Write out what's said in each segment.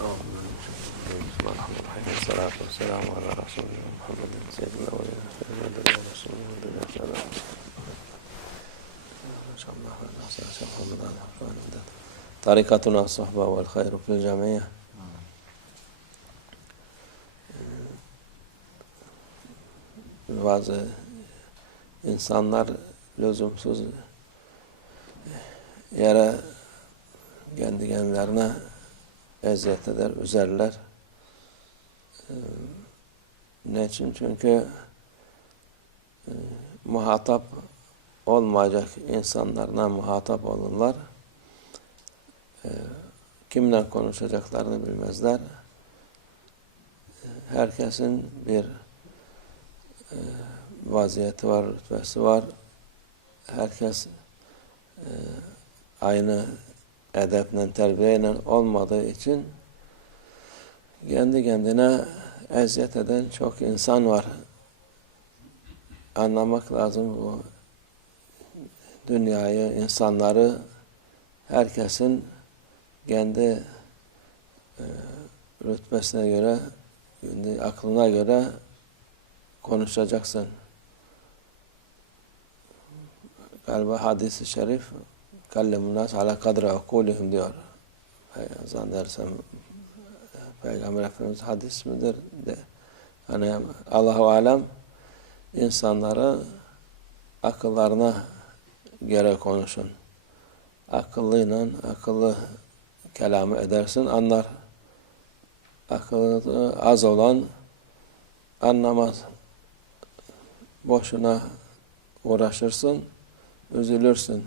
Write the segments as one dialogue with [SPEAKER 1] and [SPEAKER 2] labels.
[SPEAKER 1] Bismillahirrahmanirrahim. Esselatu vesselamu ala Resulina Muhammedin seyyidina ve seyyidina ve Resulina ve seyyidina İnşallah ve nasıl şafamın ala Rahmanimden. Tarikatuna sohba vel hayru fil camiye. Bazı insanlar lüzumsuz yere kendi kendilerine eziyet eder, üzerler. Ee, ne için? Çünkü e, muhatap olmayacak insanlarla muhatap olurlar. E, kimle konuşacaklarını bilmezler. Ee, herkesin bir e, vaziyeti var, rütbesi var. Herkes e, aynı edeple, terbiyeyle olmadığı için kendi kendine eziyet eden çok insan var. Anlamak lazım bu dünyayı, insanları, herkesin kendi e, rütbesine göre, kendi aklına göre konuşacaksın. Galiba hadisi şerif Kallemun nas ala kadra akulihim diyor. dersem, Peygamber Efendimiz hadis midir? De. Hani Allahu alem insanları akıllarına göre konuşun. Akıllıyla akıllı kelamı edersin anlar. Akıllı az olan anlamaz. Boşuna uğraşırsın, üzülürsün.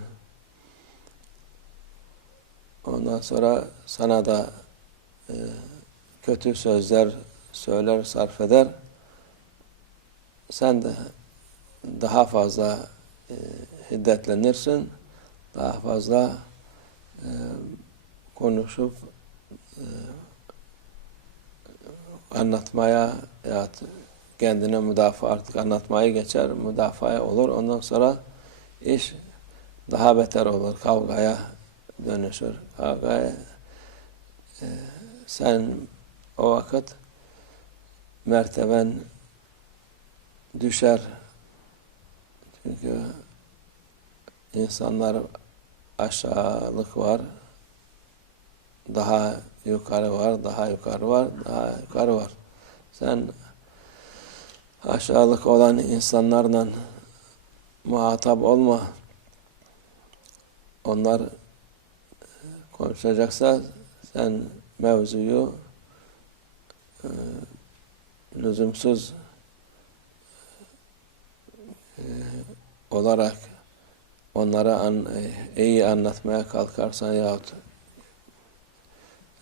[SPEAKER 1] Ondan sonra sana da e, kötü sözler söyler, sarf eder. Sen de daha fazla e, hiddetlenirsin. Daha fazla e, konuşup e, anlatmaya ya kendine müdafaa artık anlatmayı geçer, müdafaya olur. Ondan sonra iş daha beter olur. Kavgaya dönüşür. Aga e, sen o vakit merteben düşer. Çünkü insanlar aşağılık var, daha yukarı var, daha yukarı var, daha yukarı var. Sen aşağılık olan insanlarla muhatap olma. Onlar konuşacaksa sen mevzuyu e, lüzumsuz e, olarak onlara an, e, iyi anlatmaya kalkarsan yahut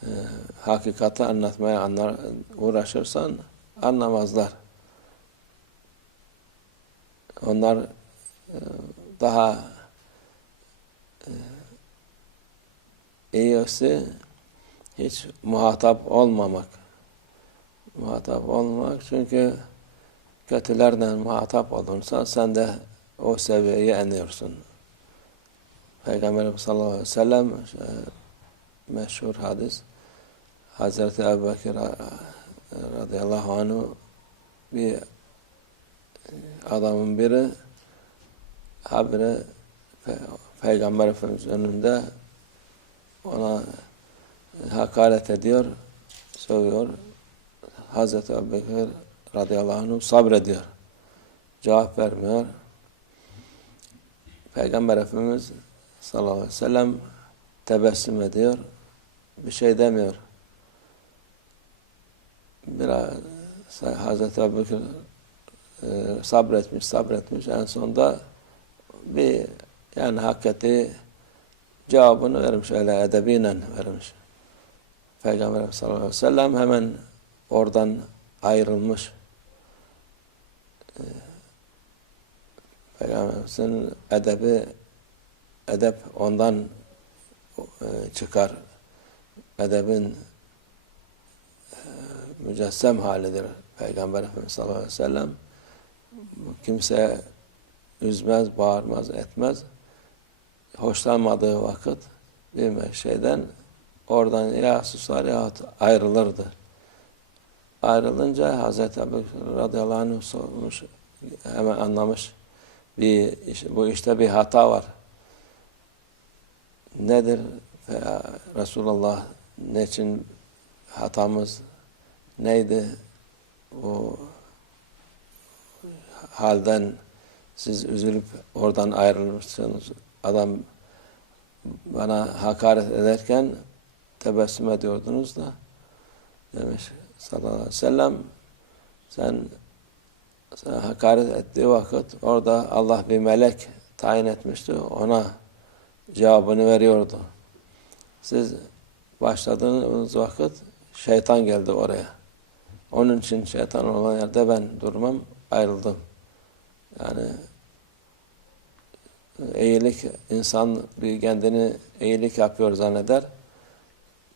[SPEAKER 1] e, hakikati anlatmaya anlar, uğraşırsan anlamazlar. Onlar e, daha en iyisi hiç muhatap olmamak. Muhatap olmak çünkü kötülerden muhatap olursan sen de o seviyeye iniyorsun. Peygamber sallallahu aleyhi ve sellem e, meşhur hadis Hazreti Ebu Bekir e, radıyallahu anhu bir adamın biri habire Peygamber Efendimiz önünde ona e, hakaret ediyor, sövüyor. Hazreti Ebubekir radıyallahu anh sabrediyor. Cevap vermiyor. Peygamber Efendimiz sallallahu aleyhi ve sellem tebessüm ediyor. Bir şey demiyor. Biraz e, Hazreti Ebubekir e, sabretmiş, sabretmiş. En sonunda bir yani hakikati cevabını vermiş. Öyle edebinen vermiş. Peygamber sallallahu aleyhi ve sellem hemen oradan ayrılmış. Ee, Peygamberimizin edebi edep ondan e, çıkar. Edebin e, mücessem halidir. Peygamber Efendimiz sallallahu aleyhi ve sellem kimse üzmez, bağırmaz, etmez hoşlanmadığı vakit değil Şeyden oradan ya susar ya ayrılırdı. Ayrılınca Hazreti Ebu radıyallahu anh sormuş, hemen anlamış. Bir, bu işte bir hata var. Nedir? Veya Resulullah ne için hatamız neydi? O halden siz üzülüp oradan ayrılmışsınız adam bana hakaret ederken tebessüm ediyordunuz da demiş sallallahu aleyhi ve sellem sen, sen hakaret ettiği vakit orada Allah bir melek tayin etmişti. Ona cevabını veriyordu. Siz başladığınız vakit şeytan geldi oraya. Onun için şeytan olan yerde ben durmam, ayrıldım. Yani iyilik insan bir kendini iyilik yapıyor zanneder.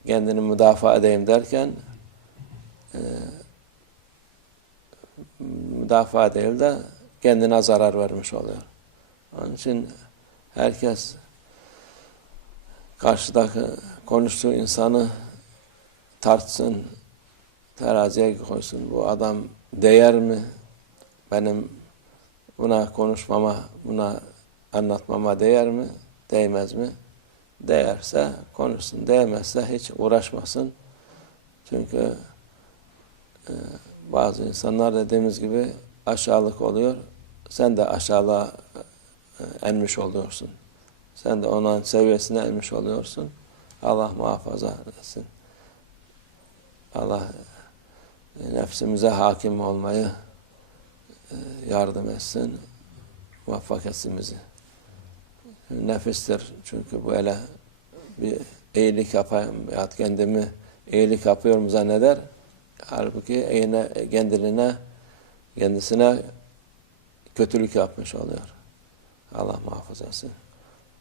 [SPEAKER 1] Kendini müdafaa edeyim derken e, müdafaa değil de kendine zarar vermiş oluyor. Onun için herkes karşıdaki konuştuğu insanı tartsın, teraziye koysun. Bu adam değer mi benim buna konuşmama, buna anlatmama değer mi, değmez mi? Değerse konuşsun, değmezse hiç uğraşmasın. Çünkü e, bazı insanlar dediğimiz gibi aşağılık oluyor. Sen de aşağılığa e, enmiş oluyorsun. Sen de onun seviyesine enmiş oluyorsun. Allah muhafaza etsin. Allah e, nefsimize hakim olmayı e, yardım etsin, muvaffak etsin bizi nefistir. Çünkü böyle bir iyilik yapayım ya kendimi iyilik yapıyorum zanneder. Halbuki eğine, kendine, kendisine kötülük yapmış oluyor. Allah muhafaza etsin.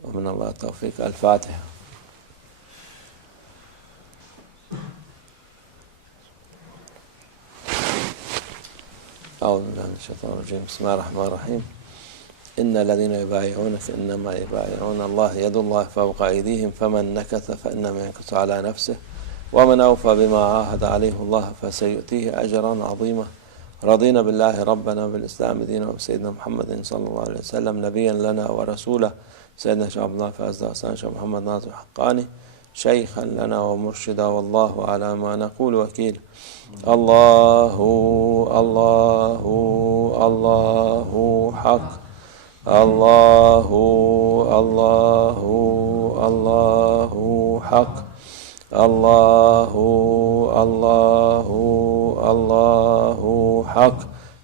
[SPEAKER 1] Ve minallah tevfik. El Fatiha.
[SPEAKER 2] أعوذ بالله إن الذين يبايعونك إنما يبايعون الله يد الله فوق أيديهم فمن نكث فإنما ينكث على نفسه ومن أوفى بما عاهد عليه الله فسيؤتيه أجرا عظيما رضينا بالله ربنا بالإسلام دينا وسيدنا محمد صلى الله عليه وسلم نبيا لنا ورسولا سيدنا شعب الله فاز أسان شيخ محمد ناصر حقاني شيخا لنا ومرشدا والله على ما نقول وكيل الله الله الله حق الله الله الله حق الله الله الله حق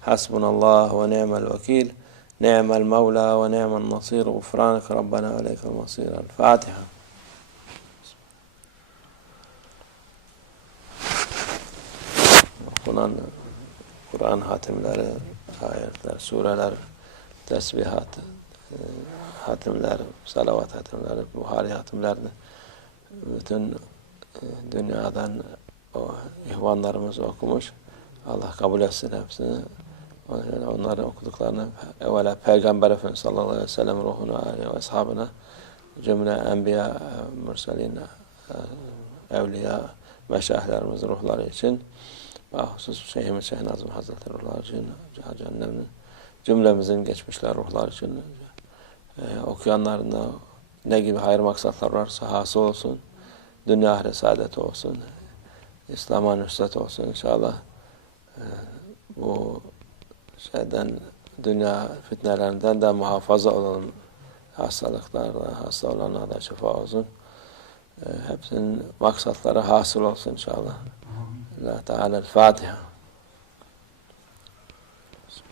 [SPEAKER 2] حسبنا الله ونعم الوكيل نعم المولى ونعم النصير غفرانك ربنا وليك المصير الفاتحة
[SPEAKER 1] Kur'an Hatimleri ayetler, sureler tesbihat, e, hatimler, salavat hatimleri, Buhari hatimlerini bütün e, dünyadan o ihvanlarımız okumuş. Allah kabul etsin hepsini. Onların okuduklarını evvela Peygamber Efendimiz sallallahu aleyhi ve sellem ruhuna, ve ashabına cümle enbiya, e, mürselin, evliya, meşahlarımız ruhları için ve husus Şeyhimiz Şeyh Nazım Hazretleri ruhları için cehennemin cümlemizin geçmişler ruhlar için e, ee, okuyanlarında ne gibi hayır maksatlar varsa hası olsun. Dünya ahiret saadeti olsun. İslam'a nüsret olsun inşallah. E, bu şeyden dünya fitnelerinden de muhafaza olun, Hastalıklarla, hasta olanlara da şifa olsun. E, hepsinin maksatları hasıl olsun inşallah. Allah Teala Fatiha.